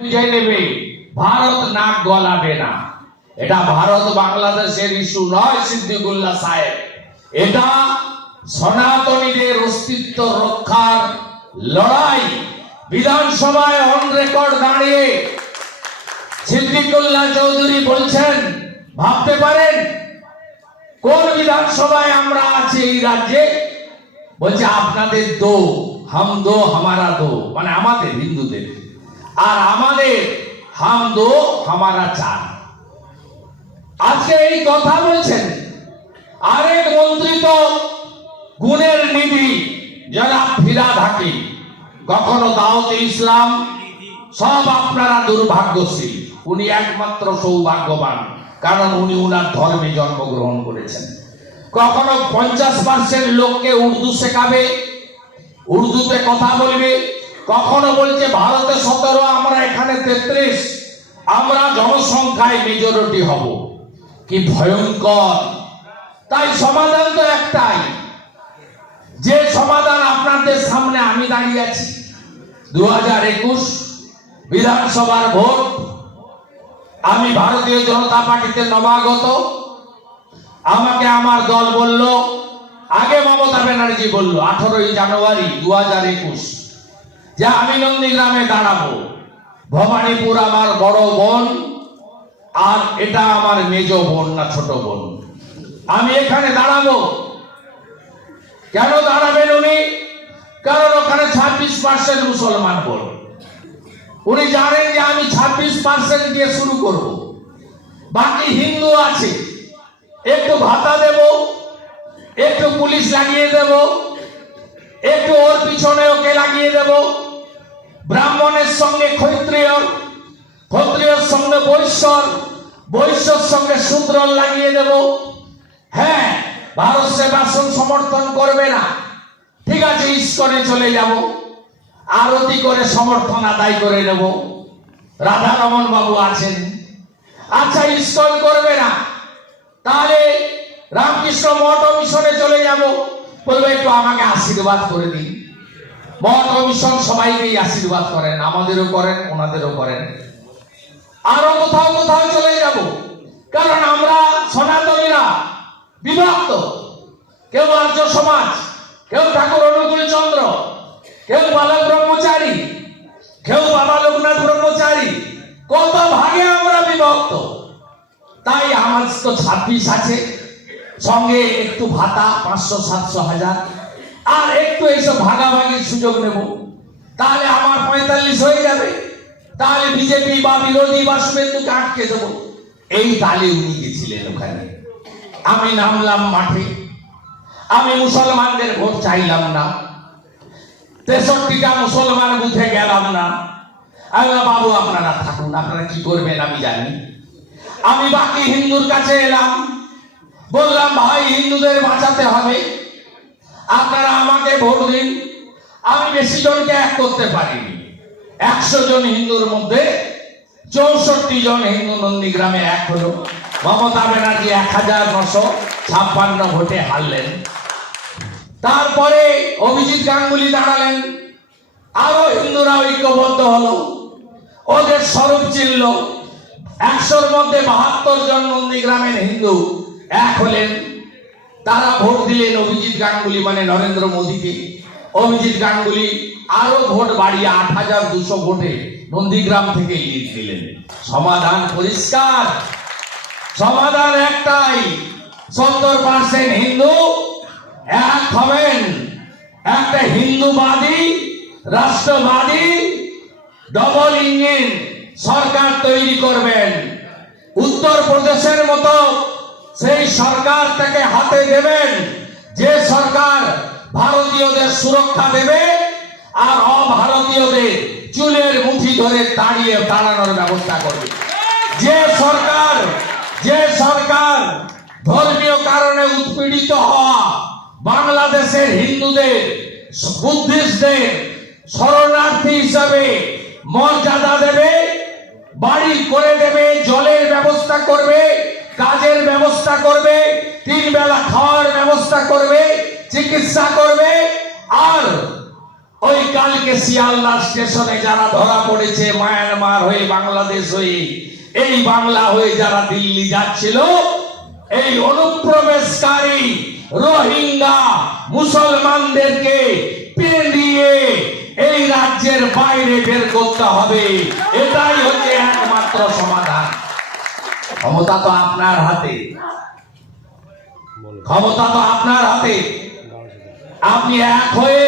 বুঝে নেবে ভারত নাক গলাবে না। এটা ভারত বাংলাদেশের ইস্যু নয় সিদ্দিকুল্লাহ সাহেব, এটা সনাতনীদের অস্তিত্ব রক্ষার লড়াই। বিধানসভায় অন রেকর্ড দাঁড়িয়ে সিদ্দিকুল্লাহ চৌধুরী বলছেন, ভাবতে পারেন কোন বিধানসভায় আমরা আছি এই রাজ্যে, বলছে আপনাদের দো হাম দো হামারা দো, মানে আমাদের হিন্দুদের, আর আমাদের হাম দো হামারা চার। আজকে এই কথা বলছেন। আরেক মন্ত্রী তো গুণের নিধি জনাব ফিরহাদ হাকিম, কখনো দাওয়াতে ইসলাম, সব আপনারা দুর্ভাগ্যশীল, উনি একমাত্র সৌভাগ্যবান, কারণ উনি উনার ধর্মে জন্মগ্রহণ করেছেন। কখনো 50% লোককে উর্দু শেখাবে, উর্দুতে কথা বলবে, কখনো বলছে ভারতে 17, আমরা এখানে 33, আমরা জনসংখ্যায় মেজরিটি হব। কি ভয়ঙ্কর! তাই সমাধান তো একটাই, যে সমাধান আপনাদের সামনে আমি দাঁড়িয়ে আছি। 2021 বিধানসভার ভোট, আমি ভারতীয় জনতা পার্টিতে নবাগত। আমাকে আমার দল বলল, আগে মমতা ব্যানার্জি বলল 18ই জানুয়ারি 2021 যে আমি নন্দীগ্রামে দাঁড়াবো। ভবানীপুর আমার বড় বোন, আর এটা আমার মেজ বোন না ছোট বোন, আমি এখানে দাঁড়াবো। কেন দাঁড়াবেন উনি? কারণ ওখানে 26% মুসলমান ভোট। উনি জানেন যে আমি 26% দিয়ে শুরু করব, বাকি হিন্দু আছে, একটু ভাতা দেব, একটু পুলিশ লাগিয়ে দেব, একটু ওর পিছনে ওকে লাগিয়ে দেব, ব্রাহ্মণের সঙ্গে ক্ষত্রিয়, ক্ষত্রিয়র সঙ্গে বৈশ্য, বৈশ্যর সঙ্গে শূদ্র লাগিয়ে দেব। হ্যাঁ, ভারত সেবাশ্রম সমর্থন করবে না, ঠিক আছে, ইস্কনে চলে যাব, আরতি করে সমর্থন আদায় করে নেব। রাধারমন বাবু আছেন, আচ্ছা ইস্কন করবে না, তাহলে রামকৃষ্ণ মঠ মিশনে চলে যাব, বলবে একটু আমাকে আশীর্বাদ করে দিন। মঠ মিশন সবাইকেই আশীর্বাদ করেন, আমাদেরও করেন, ওনাদেরও করেন। আরো কোথাও কোথাও চলে যাব, কারণ আমরা সনাতনীরা বিভক্ত। কেউ আর্য সমাজ, কেউ ঠাকুর অনুকূল চন্দ্র, কেউ বালক ব্রহ্মচারী, কেউ বাবা লোকনাথ ব্রহ্মচারী, কত ভাগে আমরা বিভক্ত। তাই আমার তো 26 আছে, সঙ্গে একটু ভাতা 500, 700, 1000, আর একটু এইসব ভাগাভাগির সুযোগ নেব, তাহলে আমার 45 হয়ে যাবে। তাহলে বিজেপি বা বিরোধী বা শুভেন্দুকে আটকে দেবো। এই তালে উনি গেছিলেন ওখানে। আমি নামলাম মাঠে, আমি মুসলমানদের ভোট চাইলাম না, 63টা মুসলমান বুথে গেলাম না। আমি বাবু আপনারা থাকুন, আপনারা কি করবেন আমি জানি। আমি বাকি হিন্দুর কাছে এলাম, বললাম ভাই হিন্দুদের বাঁচাতে হবে, আপনারা আমাকে ভোট দিন। আমি বেশি জনকে এক করতে পারিনি, 100 জন হিন্দুর মধ্যে 64 জন হিন্দু নন্দীগ্রামে এক হলো। মমতা ব্যানার্জি 1956 ভোটে হারলেন। তারপরে অভিজিৎ গাঙ্গুলি দাঁড়ালেন, আরো হিন্দুরা ঐক্যবদ্ধ হলো, ওদের স্বরূপ চিনল। 100-র মধ্যে 72 জন নন্দীগ্রামের হিন্দু এক হলেন। তারা ভোট দিলেন অভিজিৎ গাঙ্গুলি মানে নরেন্দ্র মোদীকে। অভিজিৎ গাঙ্গুলি আরো ভোট বাড়িয়ে 8200 ভোটে নন্দীগ্রাম থেকে লিড দিলেন। সমাধান পরিষ্কার, সমাধান একটাই, 70% হিন্দু এক হবেন, একটা হিন্দুবাদী রাষ্ট্রবাদী ডবল ইঞ্জিন সরকার তৈরি করবেন। উত্তর প্রদেশের মতো সেই সরকার থেকে হাতে দেবেন, যে সরকার ভারতীয়দের সুরক্ষা দেবে আর অভারতীয়দের চুলের মুঠি ধরে দাঁড়ানোর ব্যবস্থা করবে। যে সরকার ধর্মীয় কারণে উৎপীড়িত হওয়া বাংলাদেশের হিন্দুদের, বুদ্ধিস্টদের শরণার্থী হিসাবে মর্যাদা দেবে, বাড়ি করে দেবে, জলের ব্যবস্থা করবে, কাজের ব্যবস্থা করবে, 3 বেলা খাওয়ার ব্যবস্থা করবে, চিকিৎসা করবে, আর ওই কালকে শিয়ালদা স্টেশনে যারা ধরা পড়েছে মায়ানমার হয়ে বাংলাদেশ হয়ে এই বাংলা হয়ে যারা দিল্লি যাচ্ছিল, এই অনুপ্রবেশকারী রোহিঙ্গা মুসলমানদেরকে পেরিয়ে এই রাজ্যের বাইরে বের করতে হবে। এটাই হচ্ছে একমাত্র সমাধান। ক্ষমতা তো আপনার হাতে, ক্ষমতা তো আপনার হাতে। আপনি এক হয়ে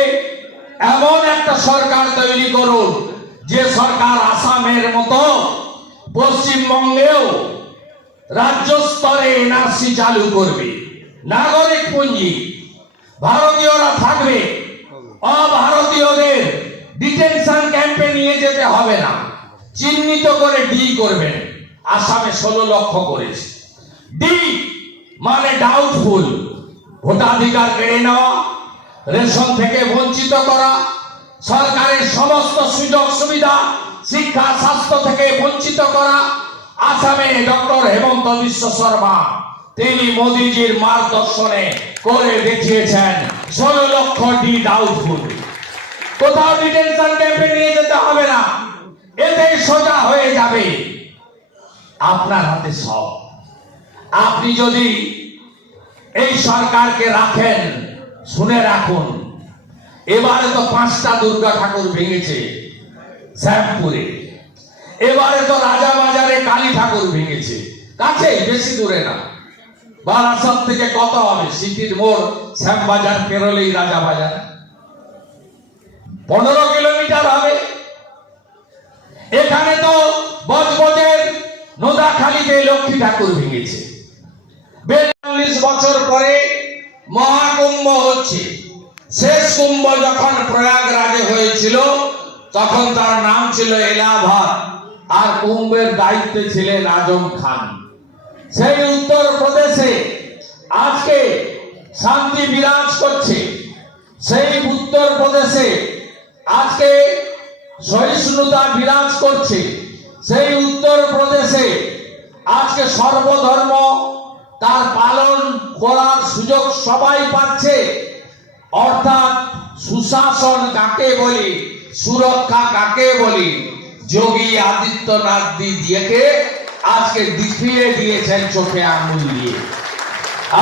এমন একটা সরকার তৈরি করুন যে সরকার আসামের মতো পশ্চিমবঙ্গেও রাজ্য স্তরে এনআরসি চালু করবে। নাগরিক পুঞ্জি, ভারতীয়রা থাকবে, অভারতীয়দের ডিটেনশন ক্যাম্পে নিয়ে যেতে হবে না, চিহ্নিত করে ডি করবেন। আসামে 16 লক্ষ করেছে। ডি মানে ডাউটফুল, ভোটাধিকার কেড়ে নেওয়া, রেশন থেকে বঞ্চিত করা, সরকারের সমস্ত সুযোগ সুবিধা শিক্ষা স্বাস্থ্য থেকে বঞ্চিত করা। আসামে ডক্টর হেমন্ত বিশ্ব শর্মা তিনি মোদিজির মার্গদর্শনে করে দেখিয়েছেন 16 লক্ষ ডি ডাউটফুল। কোথাও ডিটেনশন ক্যাম্পে নিয়ে যেতে হবে না, এতে সোজা হয়ে যাবে। আপনার হাতে সব। আপনি যদি এই সরকারকে রাখেন, শুনে রাখুন, এবারে তো 5টা দুর্গা ঠাকুর ভেঙেছে শ্যামপুরে, এবারে তো রাজাবাজারে কালী ঠাকুর ভেঙেছে, কাছে, বেশি দূরে না। বারাসাত থেকে কত হবে? সিটির মোড় শ্যামবাজার পেরোলেই রাজাবাজার, 15 কিলোমিটার হবে। এখানে তো বজবজের নোদাখালীতে লক্ষ্মী ঠাকুর ভেঙেছে। 42 বছর পরে মহাকুম্ভ হচ্ছে। শেষ কুম্ভ যখন প্রয়াগরাজে হয়েছিল তখন তার নাম ছিল এলাহাবাদ, আর কুম্ভের দায়িত্বে ছিলেন আজম খান। সেই উত্তর প্রদেশে আজকে শান্তি বিরাজ করছে। সেই উত্তর প্রদেশে আজকে সহিষ্ণুতা বিরাজ করছে। সেই উত্তর প্রদেশে আজকে সর্বধর্ম তার পালন করার সুযোগ সবাই পাচ্ছে। অর্থাৎ সুশাসন কাকে বলি, সুরক্ষা কাকে বলি, যোগী আদিত্যনাথ দিদিকে আজকে দেখিয়ে দিয়েছেন চোখে আঙুল দিয়ে।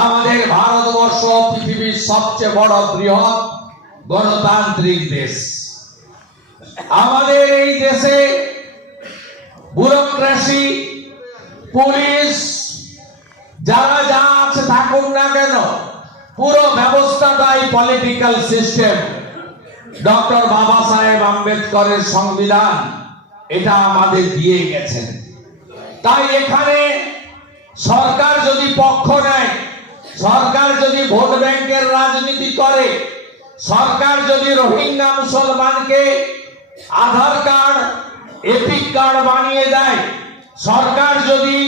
আমাদের ভারতবর্ষ পৃথিবীর সবচেয়ে বড় বৃহৎ গণতান্ত্রিক দেশ। আমাদের এই দেশে ব্যুরোক্রেসি, পুলিশ, যারা যা আছে থাকুক না কেন, পুরো ব্যবস্থাটাই পলিটিক্যাল সিস্টেম। ডক্টর বাবা সাহেব আম্বেদকরের সংবিধান এটা আমাদের দিয়ে গেছেন। তাই এখানে সরকার যদি পক্ষ নেয়, সরকার যদি ভোট ব্যাংকের রাজনীতি করে, সরকার যদি রোহিঙ্গা মুসলমানকে আধার কার্ড, এপিক কার্ড বানিয়ে দেয়, সরকার যদি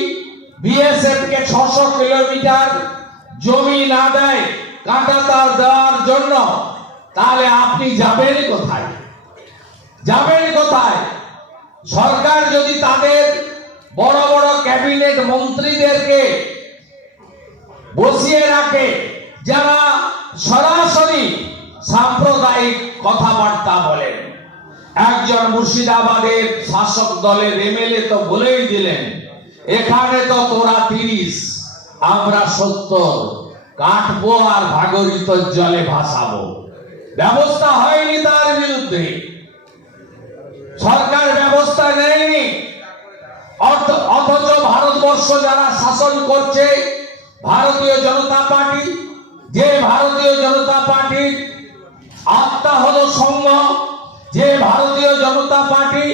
বিএসএফ কে 600 কিলোমিটার জমি না দেয় কাঁটাতার দেওয়ার জন্য, তাহলে আপনি যাবেন কোথায়? যাবেন কোথায়? সরকার যদি তাদের বড় বড় ক্যাবিনেট মন্ত্রীদেরকে বসিয়ে রাখে যারা সরাসরি সাম্প্রদায়িক কথাবার্তা বলেন। একজন মুর্শিদাবাদের শাসক দলের এমএলএ তো বলেই দিলেন, এখানে তো তোরা 30, আমরা 70 কাটবো আর ভাগীরথীর জলে ভাসাবো। ব্যবস্থা হয়নি তার বিরুদ্ধে, সরকার ব্যবস্থা নেয়নি। অথচ ভারতবর্ষ যারা শাসন করছে ভারতীয় জনতা পার্টি, যে ভারতীয় জনতা পার্টির আত্মা হলো সংঘ, যে ভারতীয় জনতা পার্টি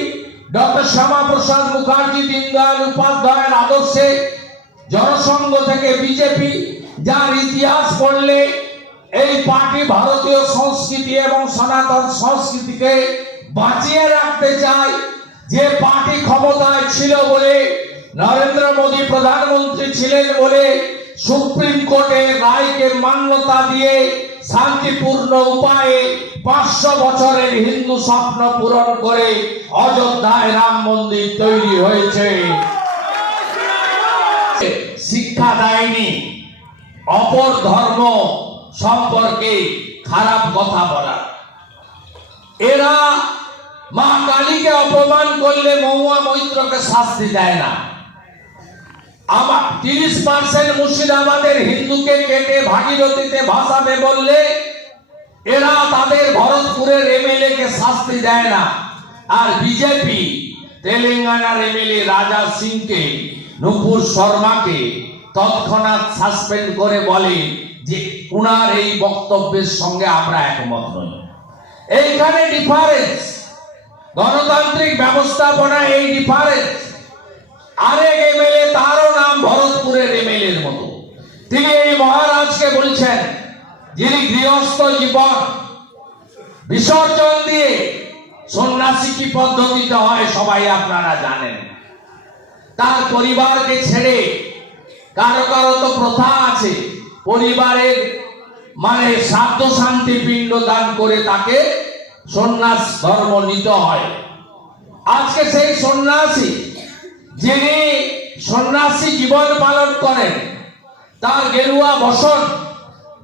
ডক্টর শ্যামাপ্রসাদ মুখার্জি, দীনদয়াল উপাধ্যায়ের আদর্শে জনসংঘ থেকে বিজেপি, যার ইতিহাস পড়লে এই পার্টি ভারতীয় সংস্কৃতি এবং সনাতন সংস্কৃতিকে বাঁচিয়ে রাখতে চায়। যে পার্টি ক্ষমতায় ছিল বলে, নরেন্দ্র মোদী প্রধানমন্ত্রী ছিলেন বলে সুপ্রিম কোর্টের রায়কে মান্যতা দিয়ে শান্তিপূর্ণ উপায়ে 500 বছরের হিন্দু স্বপ্ন পূরণ করে অযোধ্যায় রাম মন্দির তৈরি হয়েছে। শিক্ষা দেয়নি অপর ধর্ম সম্পর্কে খারাপ কথা বলা। এরা মা কালীকে অপমান করলে মহুয়া মৈত্রকে শাস্তি দেয় না। আবার 30% মুর্শিদাবাদের হিন্দুকে কেটে ভাগীরথীতে ভাসাবে বললে এরা তাদের ভরতপুরের এমএলএ কে শাস্তি দেয় না। আর বিজেপি তেলেঙ্গানার এমএলএ রাজা সিংকে, নুপুর শর্মাকে তৎক্ষণাৎ সাসপেন্ড করে বলে যে উনার এই বক্তব্যের সঙ্গে আমরা একমত নই। এইখানে ডিফারেন্স, গণতান্ত্রিক ব্যবস্থাপনা এই ডিফারেন্স। আরেক এমএলএ, তারও নাম ভরতপুরের এমএলএ এর মতো, তিনি এই মহারাজকে বলছেন, যিনি গৃহস্থ জীবন বিসর্জন দিয়ে সন্ন্যাসী কি পদ্ধতিতে হয় সবাই আপনারা জানেন, তার পরিবারকে ছেড়ে, কারো কারো তো প্রথা আছে পরিবারের মানে শ্রাদ্ধ শান্তি পিণ্ড দান করে তাকে সন্ন্যাস ধর্ম নিতে হয়। আজকে সেই সন্ন্যাসী, যিনি সন্ন্যাসী জীবন পালন করেন, তার গেরুয়া বসন,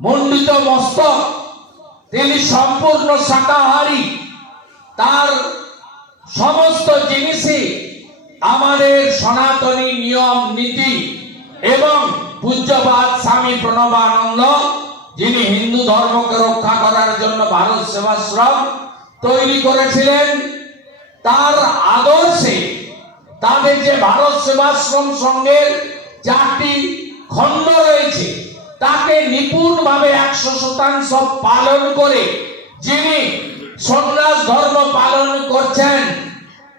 মণ্ডিত মস্তক, তিনি সম্পূর্ণ শাকাহারী, তার সমস্ত জিনিসই আমাদের সনাতনী নিয়ম নীতি এবং পূজ্যপাদ স্বামী প্রণবানন্দ, যিনি হিন্দু ধর্মকে রক্ষা করার জন্য ভারত সেবাশ্রম তৈরি করেছিলেন, তার আদর্শে তাদের যে ভারত সেবাশ্রম সংঘের 4টি খণ্ড রয়েছে তাকে নিপুণভাবে 100% পালন করে যিনি সন্ন্যাস ধর্ম পালন করছেন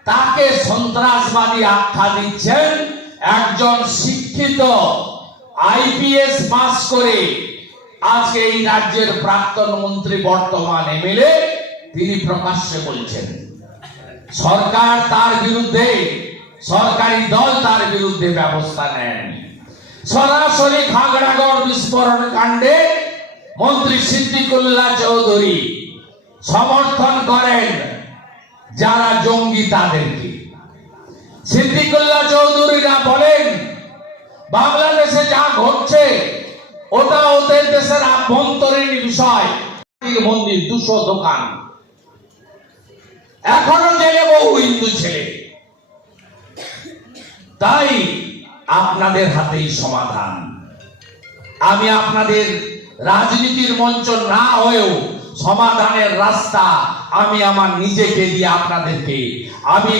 তাকে সন্ত্রাসবাদী আখ্যা দিচ্ছেন। একজন শিক্ষিত আইপিএস পাস করে আজকে এই রাজ্যের প্রাক্তন মন্ত্রী, বর্তমান এমএলএ, তিনি প্রকাশ্যে বলছেন সরকার তার বিরুদ্ধে, সরকারি দল তার বিরুদ্ধে ব্যবস্থা নেন। সরাসরি খাগড়াগড় বিস্ফোরণ কাণ্ডে মন্ত্রী সিদ্দিকুল্লাহ চৌধুরী সমর্থন করেন যারা জঙ্গি তাদেরকে। সিদ্দিকুল্লাহ চৌধুরীরা বলেন বাংলাদেশে যা ঘটছে ওটা ওদের দেশের আভ্যন্তরীণ বিষয়। মন্দির, 200 দোকান, এখনো জেলে বহু হিন্দু ছেলে। তাই আপনাদের হাতেই সমাধান। আমি আপনাদের রাজনীতির মঞ্চ না হয়েও সমাধানের রাস্তা আমি আমার নিজেকে দিয়ে আপনাদেরকে আমি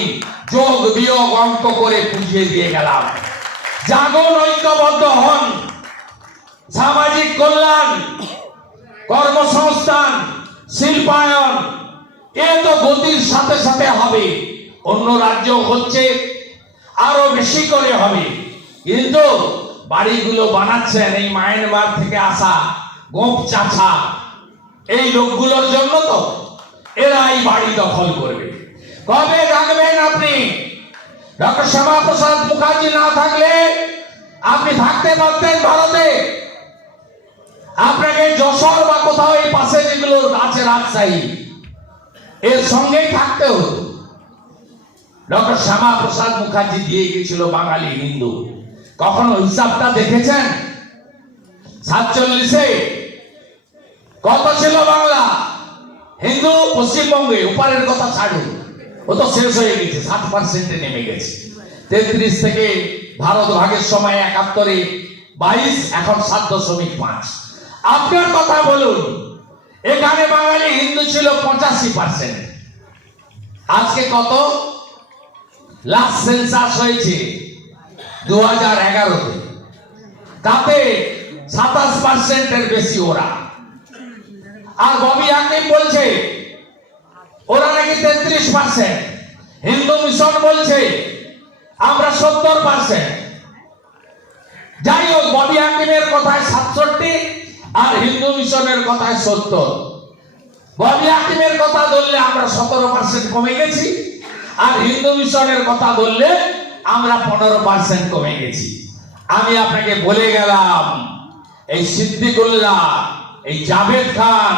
যোগ বিয়োগ অঙ্ক করে বুঝিয়ে দিয়ে গেলাম। জাগন, ঐক্যবদ্ধ হন। সামাজিক কল্যাণ, কর্মসংস্থান, শিল্পায়ন এ তো গতির সাথে সাথে হবে, অন্য রাজ্য হচ্ছে আরো বেশি করে হবে। কিন্তু বাড়িগুলো বানাচ্ছেন এই মায়ানমার থেকে আসা গোপ চাচা, এই লোকগুলোর জন্য তো এরা এই বাড়ি দখল করবে। কবে জানবেন আপনি? ডক্টর শ্যামাপ্রসাদ মুখার্জি না থাকলে আপনি থাকতে পারতেন ভারতে, আপনাকে যশোর বা কোথাও এই পাশে যেগুলো আছে রাজশাহী এর সঙ্গেই থাকতে হতো। ডক্টর শ্যামাপ্রসাদ মুখার্জি দিয়ে গেছিল বাঙালি হিন্দু। কখনো হিসাবটা দেখেছেন? 47-এ কত ছিল বাংলা হিন্দু? পশ্চিমবঙ্গে ওপারের কথা ছাড়ুন, ও তো শেষ হয়ে গেছে, 60%-এ নেমে গেছে। 33 থেকে ভারত ভাগের সময় 71-এ 22, এখন 7.5। আপনার কথা বলুন, এখানে বাঙালি হিন্দু ছিল 85%। আজকে কত? লাস্ট সেন্সাস হয়েছে 2011-তে, তাতে 27%-এর বেশি ওরা। আর ববি হাকিম বলছে ওরা নাকি 33%, হিন্দু মিশন বলছে আমরা 70%। যাই হোক, ববি হাকিমের কথায় 67 আর হিন্দু মিশনের কথায় 70। ববি হাকিমের কথা ধরলে আমরা 17% কমে গেছি, আর হিন্দু মিশনের কথা বললে আমরা 15% কমে গেছি। আমি আপনাকে বলে গেলাম, এই সিদ্দিকুল্লাহ, এই জাভেদ খান,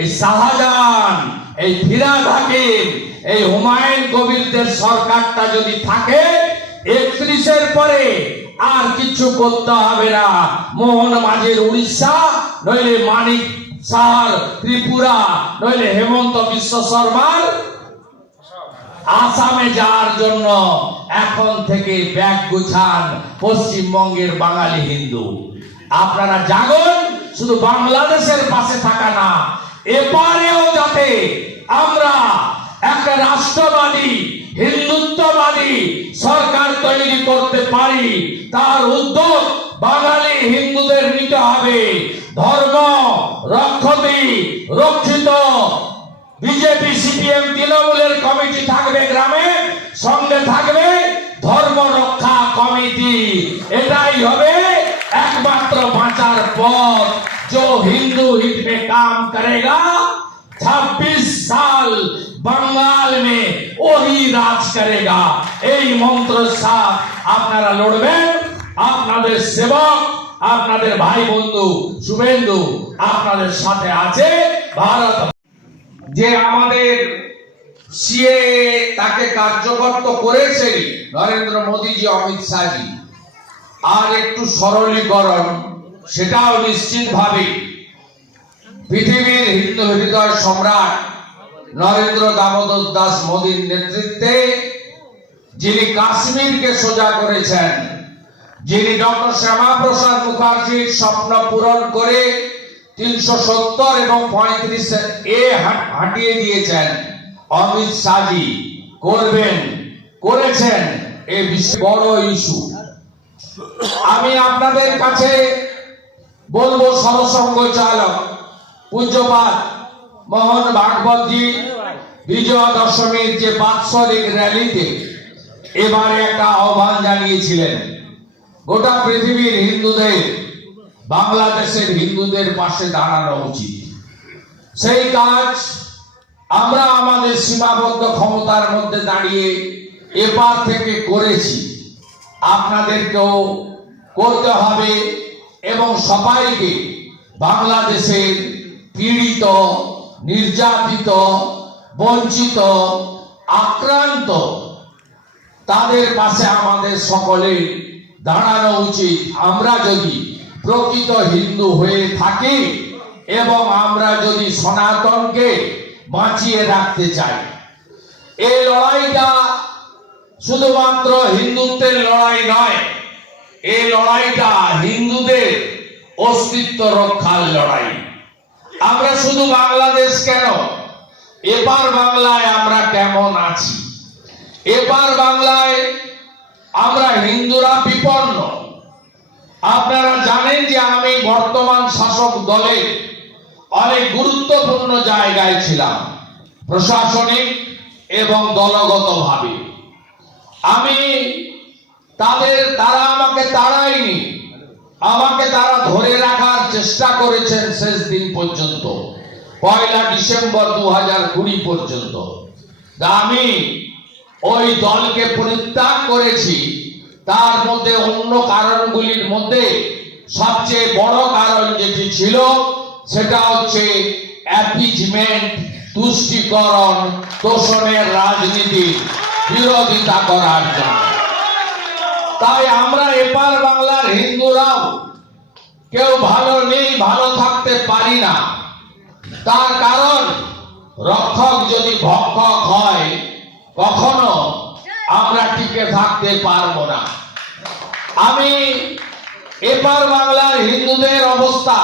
এই শাহজাহান, এই ফিরাদ হাকিম, এই হুমায়ুন কবিরদের সরকারটা যদি থাকে 31-এর পরে আর কিছু করতে হবে না। মোহন মাঝির উড়িষ্যা নইলে মানিক সার ত্রিপুরা নইলে হেমন্ত বিশ্ব শর্মার আসামে যাওয়ার জন্য এখন থেকে ব্যাগ গুছান পশ্চিমবঙ্গের বাঙালি হিন্দু। আপনারা জাগুন, শুধু বাংলাদেশের পাশে থাকা না, এপারেও যাতে আমরা একটা রাষ্ট্রবাদী হিন্দুত্ববাদী সরকার তৈরি করতে পারি, তার উদ্যোগ বাঙালি হিন্দুদের নিতে হবে। ধর্ম রক্ষিত বিজেপি সিপিএম তৃণমূলের কমিটি থাকবে গ্রামে, সঙ্গে থাকবে ধর্ম রক্ষা কমিটি। এটাই হবে একমাত্র বাঁচার পথ। जो हिंदू हित में काम करेगा 26 साल बंगाल में वही राज करेगा। এই মন্ত্রের সাথে আপনারা লড়বেন। আপনাদের সেবক, আপনাদের ভাই বন্ধু শুভেন্দু আপনাদের সাথে আছে। ভারত যে আমাদের সিএ তাকে কার্যকর তো করেছে নরেন্দ্র মোদীজি, অমিত শাহজি, আর একটু সরলীকরণ, সেটাও নিশ্চিতভাবে পৃথিবীর হিন্দু হৃদয় সম্রাট নরেন্দ্র দামোদর দাস মোদীর নেতৃত্বে, যিনি কাশ্মীরকে সোজা করেছেন, যিনি ডক্টর শ্যামাপ্রসাদ মুখার্জির স্বপ্ন পূরণ করে 370 এবং 35 হাঁটিয়ে দিয়েছেন, অমিত শাহজি করেছেন। এই বড় ইস্যু আমি আপনাদের কাছে বলবো, সরসঙ্গ চালক পূজ্যপাদ মোহন ভাগবতজি বিজয়া দশমীর যে বাৎসরিক র্যালিতে এবারে একটা আহ্বান জানিয়েছিলেন গোটা পৃথিবীর হিন্দুদের, বাংলাদেশের হিন্দুদের পাশে দাঁড়ানো উচিত। সেই কাজ আমরা আমাদের সীমাবদ্ধ ক্ষমতার মধ্যে দাঁড়িয়ে এপার থেকে করেছি, আপনাদেরকেও করতে হবে এবং সবাইকে বাংলাদেশের পীড়িত, নির্যাতিত, বঞ্চিত, আক্রান্ত তাদের পাশে আমাদের সকলে দাঁড়ানো উচিত। আমরা যদি প্রকৃত হিন্দু হয়ে থাকি এবং আমরা যদি সনাতনকে বাঁচিয়ে রাখতে চাই, এই লড়াইটা শুধুমাত্র হিন্দুত্বের লড়াই নয়, এই লড়াইটা হিন্দুদের অস্তিত্ব রক্ষার লড়াই। আমরা শুধু বাংলাদেশ কেন, এপার বাংলায় আমরা কেমন আছি, এপার বাংলায় আমরা হিন্দুরা বিপন্ন। আপনারা জানেন যে আমি বর্তমান শাসক দলে অনেক গুরুত্বপূর্ণ জায়গায় ছিলাম, প্রশাসনিক এবং দলগতভাবে। আমি তারা আমাকে তাড়ায়নি, আমাকে তারা ধরে রাখার চেষ্টা করেছেন শেষ দিন পর্যন্ত, 1 ডিসেম্বর 2020 পর্যন্ত। আমি ওই দলকে পরিত্যাগ করেছি। তার মধ্যে অন্য কারণগুলির মধ্যে সবচেয়ে বড় কারণ যেটি ছিল সেটা হচ্ছে অ্যাপিজমেন্ট, তুষ্টিকরণ, তোষণের রাজনীতি বিরোধিতা করার জন্য। তাই আমরা এপার বাংলার হিন্দুরাও কেউ ভালো নেই, ভালো থাকতে পারি না। তার কারণ রক্ষক যদি ভক্ষক হয় কখনো আমরা টিকে থাকতে পারবো না। আমি এপার বাংলার হিন্দুদের অবস্থা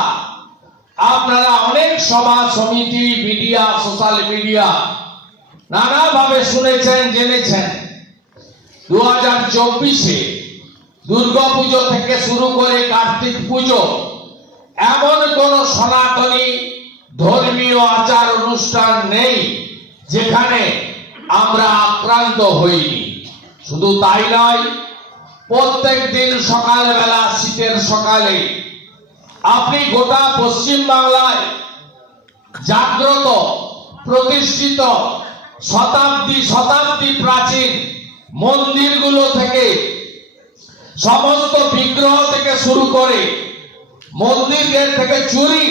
আপনারা অনেক সভা সমিতি, মিডিয়া, সোশ্যাল মিডিয়া নানাভাবে শুনেছেন, জেনেছেন। 2024-এ দুর্গাপুজো থেকে শুরু করে কার্তিক পুজো এমন কোন সনাতনী ধর্মীয় আচার অনুষ্ঠান নেই যেখানে আমরা আক্রান্ত হইনি। শুধু তাই নয়, প্রত্যেক দিন সকালবেলা, শীতের সকালে আপনি গোটা পশ্চিম বাংলায় জাগ্রত, প্রতিষ্ঠিত শতাব্দী প্রাচীন মন্দিরগুলো থেকে, সমস্ত বিগ্রহ থেকে শুরু করে মন্দিরের থেকে চুরি,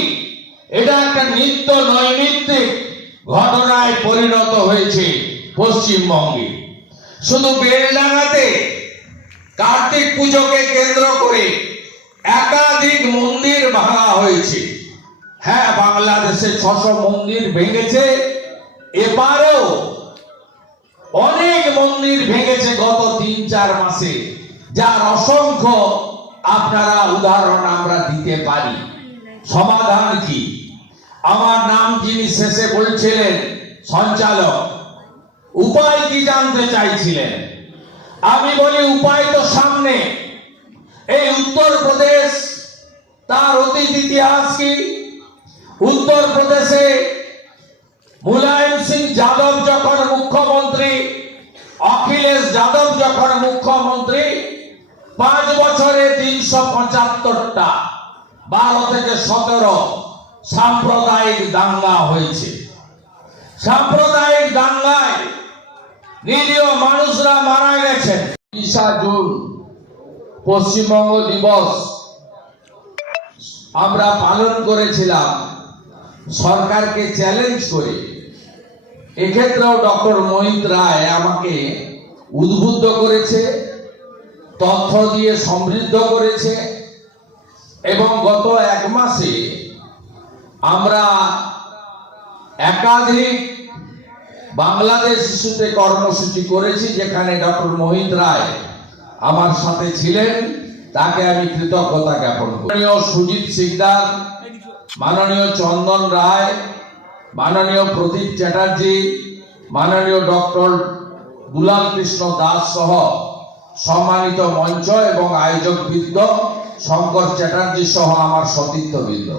এটা একটা নিত্য নৈমিত্তিক ঘটনায় পরিণত হয়েছে পশ্চিমবঙ্গে। শুধু বেলডাঙ্গাতে কার্তিক পুজোকে কেন্দ্র করে একাধিক মন্দির ভাঙা হয়েছে। হ্যাঁ, বাংলাদেশে 600 মন্দির ভেঙেছে, এবারেও অনেক মন্দির ভেঙেছে গত 3-4 মাসে, যার অসংখ্য আপনারা উদাহরণ আমরা দিতে পারি। সমাধান কি? আমার নাম যিনি শেষে বলছিলেন সঞ্চালক, উপায় কি জানতে চাইছিলেন। আমি বলি উপায় তো সামনে। এই উত্তরপ্রদেশ, তার অতীত ইতিহাস কি? উত্তরপ্রদেশে মুলায়ম সিং যাদব যখন মুখ্যমন্ত্রী, অখিলেশ যাদব যখন মুখ্যমন্ত্রী, 5 বছরে 375টা 12 থেকে 17 সাম্প্রদায়িক দাঙ্গা হয়েছে। সাম্প্রদায়িক দাঙ্গায় নিরীহ মানুষরা মারা গেছেন। 30 জুন পশ্চিমবঙ্গ দিবস আমরা পালন করেছিলাম সরকারকে চ্যালেঞ্জ করে। এক্ষেত্রেও ডক্টর মোহিত রায় আমাকে উদ্বুদ্ধ করেছে, তথ্য দিয়ে সমৃদ্ধ করেছে, এবং গত 1 মাসে আমরা একাধিক বাংলাদেশ ইস্যুতে কর্মসূচি করেছি, যেখানে ডক্টর মোহিত রায় আমার সাথে ছিলেন। তাকে আমি কৃতজ্ঞতা জ্ঞাপন করি। মাননীয় সুজিত সিকদার, মাননীয় চন্দন রায়, মাননীয় প্রদীপ চ্যাটার্জি, মাননীয় ডক্টর দুলাল কৃষ্ণ দাস সহ সম্মানিত মঞ্চ এবং আয়োজক বৃন্দ, শঙ্কর চ্যাটার্জি সহ আমার সতীর্থবৃন্দ,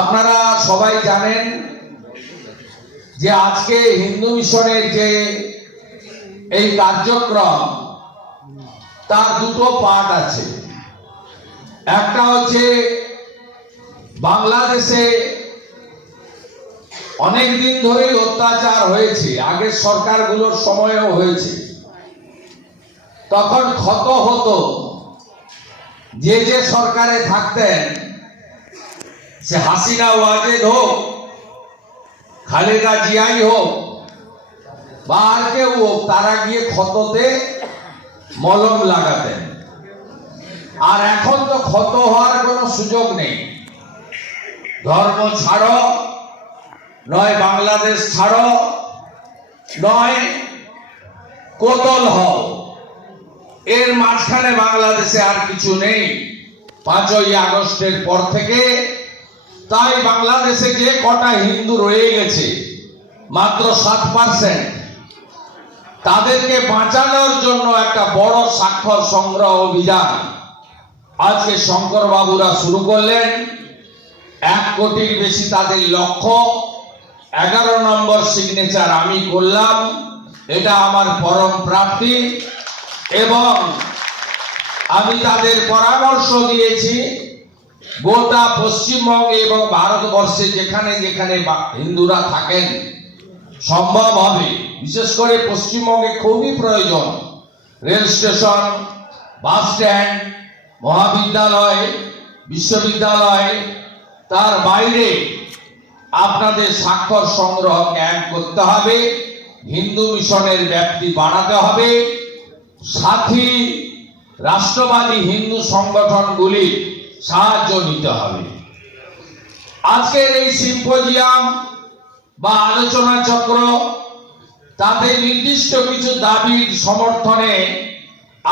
আপনারা সবাই জানেন যে আজকে হিন্দু মিশনের যে এই কার্যক্রম, তার দুটো পার্ট আছে। একটা হচ্ছে বাংলাদেশে অনেক দিন ধরেই অত্যাচার হয়েছে, আগের সরকারগুলোর সময়ও হয়েছে। তখন ক্ষত হতো, যে যে সরকারে থাকতেন, সে হাসিনা ওয়াজেদ হোক, খালেদা জিয়াই হোক বা আর কেউ হোক, তারা গিয়ে ক্ষততে মলম লাগাতেন। আর এখন তো ক্ষত হওয়ার কোনো সুযোগ নেই। ধর্ম ছাড়ো, নয় বাংলাদেশ ছাড়ো, নয় কোতল হও, এর মাঝখানে বাংলাদেশে আর কিছু নেই 5ই আগস্টের পর থেকে। তাই বাংলাদেশে যে কটা হিন্দু রয়ে গেছে, মাত্র 7%, তাদেরকে বাঁচানোর জন্য একটা বড় স্বাক্ষর সংগ্রহ অভিযান আজকে শঙ্কর বাবুরা শুরু করলেন। 1 কোটির বেশি তাদের লক্ষ্য। 11 নম্বর সিগনেচার আমি করলাম, এটা আমার পরম প্রাপ্তি। এবং আমি তাদের পরামর্শ দিয়েছি, গোটা পশ্চিমবঙ্গে এবং ভারতবর্ষে যেখানে যেখানে হিন্দুরা থাকেন, সম্ভব হবে, বিশেষ করে পশ্চিমবঙ্গে খুবই প্রয়োজন, রেল স্টেশন, বাস স্ট্যান্ড, মহাবিদ্যালয়, বিশ্ববিদ্যালয়, তার বাইরে আপনাদের স্বাক্ষর সংগ্রহ ক্যাম্প করতে হবে। হিন্দু মিশনের ব্যাপ্তি বাড়াতে হবে। সাথী রাষ্ট্রবাদী হিন্দু সংগঠনগুলি সাহায্য নিতে হবে। আজকের এই সিম্পোজিয়াম বা আলোচনা চক্র, তাতে নির্দিষ্ট কিছু দাবির সমর্থনে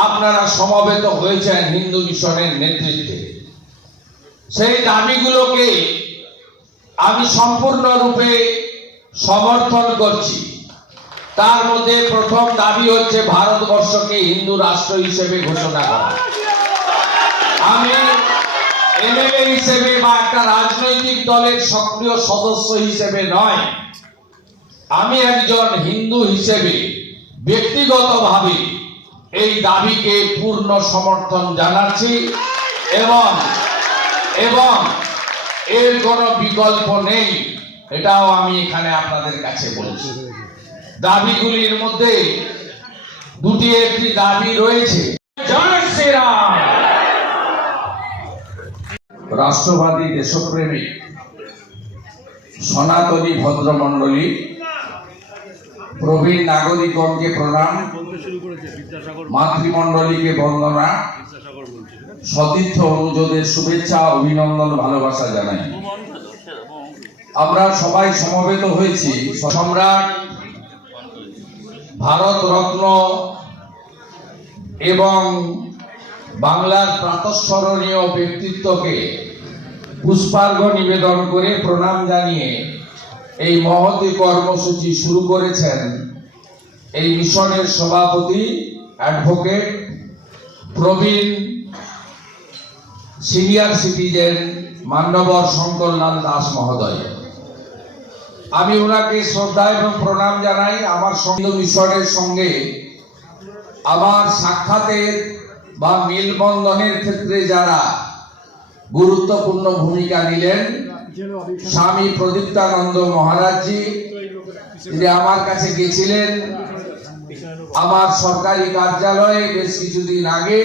আপনারা সমবেত হয়েছেন হিন্দু মিশনের নেতৃত্বে। সেই দাবিগুলোকে আমি সম্পূর্ণরূপে সমর্থন করছি। তার মধ্যে প্রথম দাবি হচ্ছে ভারতবর্ষকে হিন্দু রাষ্ট্র হিসেবে ঘোষণা করা। আমি এমএলএ হিসেবে বা একটা রাজনৈতিক দলের সক্রিয় সদস্য হিসেবে নয়, আমি একজন হিন্দু হিসেবে ব্যক্তিগতভাবে এই দাবিকে পূর্ণ সমর্থন জানাচ্ছি এবং এর কোনো বিকল্প নেই, এটাও আমি এখানে আপনাদের কাছে বলছি। দাবিগুলির মধ্যে দুটি একটি দাবি রয়েছে। জয় শ্রীরাম। রাষ্ট্রবাদী দেশপ্রেমিক সনাতনী ভদ্রমণ্ডলী, প্রবীণ নাগরিকগণকে প্রণাম, মাতৃমণ্ডলীকে বন্দনা, সতীর্থ অনুযোগের শুভেচ্ছা, অভিনন্দন, ভালোবাসা জানাই। আমরা সবাই সমবেত হয়েছি সম্রাট, ভারত রত্ন এবং বাংলার প্রাতঃস্মরণীয় ব্যক্তিত্বকে পুষ্পার্ঘ নিবেদন করে প্রণাম জানিয়ে এই মহতী কর্মসূচি শুরু করেছেন এই মিশনের সভাপতি অ্যাডভোকেট প্রবীণ সিনিয়র সিটিজেন মান্যবর শঙ্করলাল দাস মহোদয়। আমি ওনাকে শ্রদ্ধা এবং প্রণাম জানাই। আমার সঙ্গে মিশনের সঙ্গে আমার সাক্ষাতের বা মেলবন্ধনের ক্ষেত্রে যারা গুরুত্বপূর্ণ ভূমিকা নিলেন, স্বামী প্রদীপ্তানন্দ মহারাজজি, তিনি আমার কাছে গেছিলেন আমার সরকারি কার্যালয়ে বেশ কিছুদিন আগে।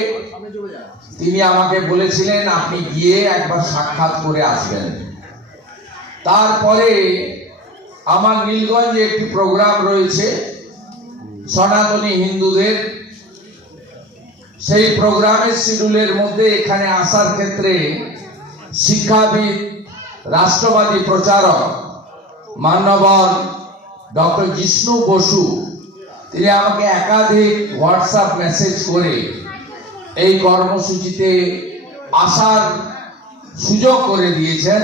তিনি আমাকে বলেছিলেন আপনি গিয়ে একবার সাক্ষাৎ করে আসবেন। তারপরে আমার নীলগঞ্জে একটি প্রোগ্রাম রয়েছে সনাতনী হিন্দুদের, সেই প্রোগ্রামের শিডিউলের মধ্যে এখানে আসার ক্ষেত্রে শিক্ষাবিদ, রাষ্ট্রবাদী প্রচারক মান্যবর ডক্টর জিষ্ণু বসু, তিনি আমাকে একাধিক হোয়াটসঅ্যাপ মেসেজ করে এই কর্মসূচিতে আসার সুযোগ করে দিয়েছেন।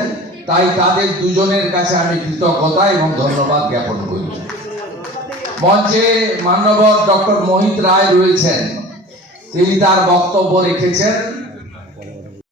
তাই তাদের দুজনের কাছে আমি কৃতজ্ঞতা এবং ধন্যবাদ জ্ঞাপন করি। মঞ্চে মান্যবর ডক্টর মোহিত রায় রয়েছেন, তিনি তার বক্তব্য রেখেছেন।